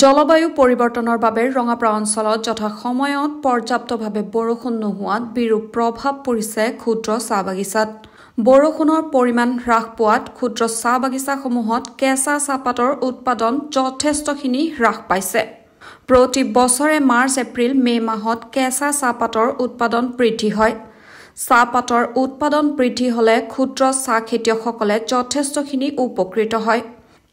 জলবায়ু পৰিৱৰ্তনৰ বাবে ৰঙাপাৰা অঞ্চলত যথাসময়ত পৰ্যাপ্তভাৱে বৰষুণ নোহোৱাত বিৰূপ প্ৰভাৱ পৰিছে ক্ষুদ্ৰ চাহ বাগিচাত। বৰষুণৰ পৰিমাণ হ্ৰাস পোৱাত ক্ষুদ্ৰ চাহ বাগিচাসমূহত কেঁচা চাহপাতৰ উৎপাদন যথেষ্টখিনি হ্ৰাস পাইছে। প্ৰতি বছৰে মাৰ্চ, এপ্ৰিল, মে মাহত কেঁচা চাহপাতৰ উৎপাদন বৃদ্ধি হয়। চাহপাতৰ উৎপাদন বৃদ্ধি হ'লে ক্ষুদ্ৰ চাহ খেতিয়কসকলে যথেষ্টখিনি উপকৃত হয়।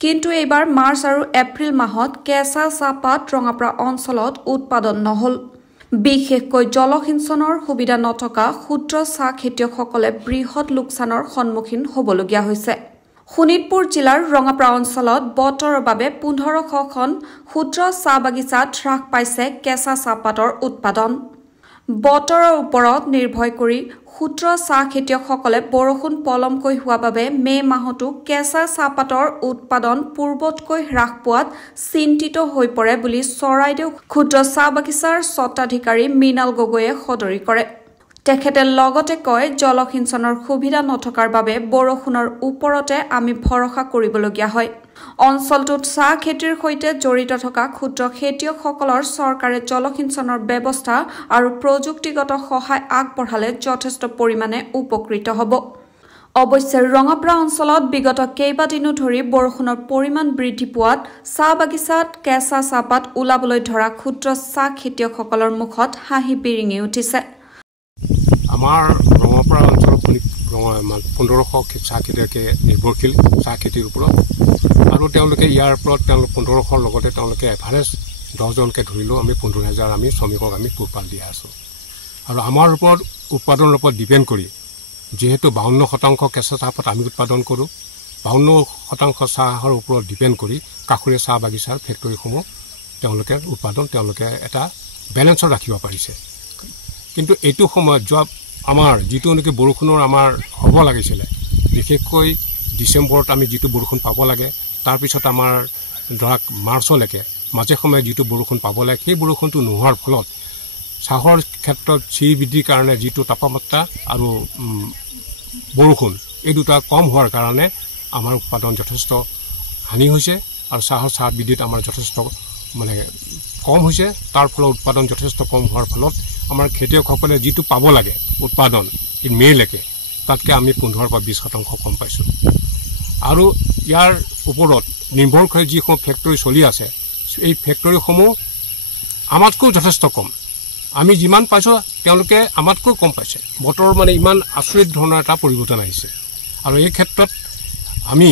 কিন্তু এইবাৰ মাৰ্চ আৰু এপ্ৰিল মাহত কেঁচা চাহপাত ৰঙাপাৰা অঞ্চলত উৎপাদন নহল। বিশেষকৈ জলসিঞ্চনৰ সুবিধা নথকা ক্ষুদ্ৰ চাহ খেতিয়কসকলে বৃহৎ লোকচানৰ সন্মুখীন হ'বলগীয়া হৈছে। শোণিতপুৰ জিলাৰ ৰঙাপাৰা অঞ্চলত বতৰৰ বাবে 1500খন ক্ষুদ্ৰ চাহ বাগিচাত হ্ৰাস পাইছে কেঁচা চাহপাতৰ উৎপাদন। বতৰৰ ওপৰত নিৰ্ভৰ কৰি ক্ষুদ্ৰ চাহ খেতিয়কসকলে বৰষুণ পলমকৈ হোৱা বাবে মে মাহতো কেঁচা চাহপাতৰ উৎপাদন পূৰ্বতকৈ হ্ৰাস পোৱাত চিন্তিত হৈ পৰে বুলি চৰাইদেউ ক্ষুদ্ৰ চাহ বাগিচাৰ স্বত্বাধিকাৰী মৃণাল গগৈয়ে সদৰি কৰে। তেখেতে লগতে কয়, জলসিঞ্চনৰ সুবিধা নথকাৰ বাবে বৰষুণৰ ওপৰতে আমি ভৰসা কৰিবলগীয়া হয়। অঞ্চলটোত চাহ খেতিৰ সৈতে জড়িত থকা ক্ষুদ্ৰ খেতিয়কসকলৰ চৰকাৰে জলসিঞ্চনৰ ব্যৱস্থা আৰু প্ৰযুক্তিগত সহায় আগবঢ়ালে যথেষ্ট পৰিমাণে উপকৃত হ'ব। অৱশ্যে ৰঙাপাৰা অঞ্চলত বিগত কেইবাদিনো ধৰি বৰষুণৰ পৰিমাণ বৃদ্ধি পোৱাত চাহ বাগিচাত কেঁচা চাহপাত ওলাবলৈ ধৰা ক্ষুদ্ৰ চাহ খেতিয়কসকলৰ মুখত হাঁহি বিৰিঙি উঠিছে। আমাৰ ৰঙাপাৰা অঞ্চলত 1500 চাহ খেতিয়কে নিৰ্ভৰশীল চাহ খেতিৰ ওপৰত, আৰু তেওঁলোকে ইয়াৰ ওপৰত 1500ৰ লগতে তেওঁলোকে এভাৰেজ 10জনকে ধৰিলেও আমি 15000 আমি শ্ৰমিকক আমি পোহপাল দিয়া আছোঁ। আৰু আমাৰ ওপৰত উৎপাদনৰ ওপৰত ডিপেণ্ড কৰি যিহেতু 52% কেঁচা চাহপাত আমি উৎপাদন কৰোঁ, 52% চাহৰ ওপৰত ডিপেণ্ড কৰি কাষৰীয়া চাহ বাগিচাৰ ফেক্টৰীসমূহ তেওঁলোকে এটা বেলেঞ্চত ৰাখিব পাৰিছে। কিন্তু এইটো সময়ত যোৱা আমাৰ যিটো নেকি বৰষুণৰ আমাৰ হ'ব লাগিছিলে, বিশেষকৈ ডিচেম্বৰত আমি যিটো বৰষুণ পাব লাগে, তাৰপিছত আমাৰ ধৰক মাৰ্চলৈকে মাজে সময়ে যিটো বৰষুণ পাব লাগে, সেই বৰষুণটো নোহোৱাৰ ফলত চাহৰ ক্ষেত্ৰত চিৰি বৃদ্ধিৰ কাৰণে যিটো তাপমাত্ৰা আৰু বৰষুণ এই দুটা কম হোৱাৰ কাৰণে আমাৰ উৎপাদন যথেষ্ট হানি হৈছে, আৰু চাহ বৃদ্ধিত আমাৰ যথেষ্ট কম হৈছে। তাৰ ফলত উৎপাদন যথেষ্ট কম হোৱাৰ ফলত আমাৰ খেতিয়কসকলে যিটো পাব লাগে উৎপাদন মে'লৈকে, তাতকৈ আমি 15 পৰা 20% কম পাইছোঁ। আৰু ইয়াৰ ওপৰত নিৰ্ভৰ কৰি যিসমূহ ফেক্টৰী চলি আছে, এই ফেক্টৰীসমূহ আমাতকৈ যথেষ্ট কম। আমি যিমান পাইছোঁ তেওঁলোকে আমাতকৈ কম পাইছে। বতৰ ইমান আচৰিত ধৰণৰ এটা পৰিৱৰ্তন আহিছে। আৰু এই ক্ষেত্ৰত আমি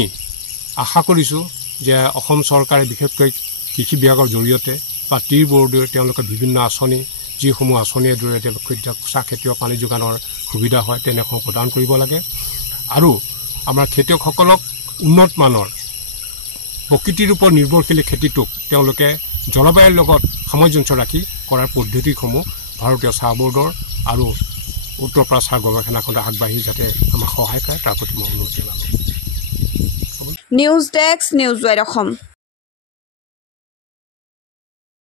আশা কৰিছোঁ যে অসম চৰকাৰে বিশেষকৈ কৃষি বিভাগৰ জৰিয়তে বা টিৰ বৰ্ডৰ তেওঁলোকে বিভিন্ন আঁচনি, যিসমূহ আঁচনিৰ জৰিয়তে চাহ খেতিয়ক পানী যোগানৰ সুবিধা হয় তেনেসমূহ প্ৰদান কৰিব লাগে। আৰু আমাৰ খেতিয়কসকলক উন্নত মানৰ প্ৰকৃতিৰ ওপৰত নিৰ্ভৰশীল খেতিটোক তেওঁলোকে জলবায়ুৰ লগত সামঞ্জস্য ৰাখি কৰাৰ পদ্ধতিসমূহ ভাৰতীয় চাহ বৰ্ডৰ আৰু উত্তৰ প্ৰদেশ চাহ গৱেষণাখণ্ডে আগবাঢ়ি যাতে আমাক সহায় কৰে, তাৰ প্ৰতি মই অনুৰোধ জনালোঁ। News desk, news wide Assam.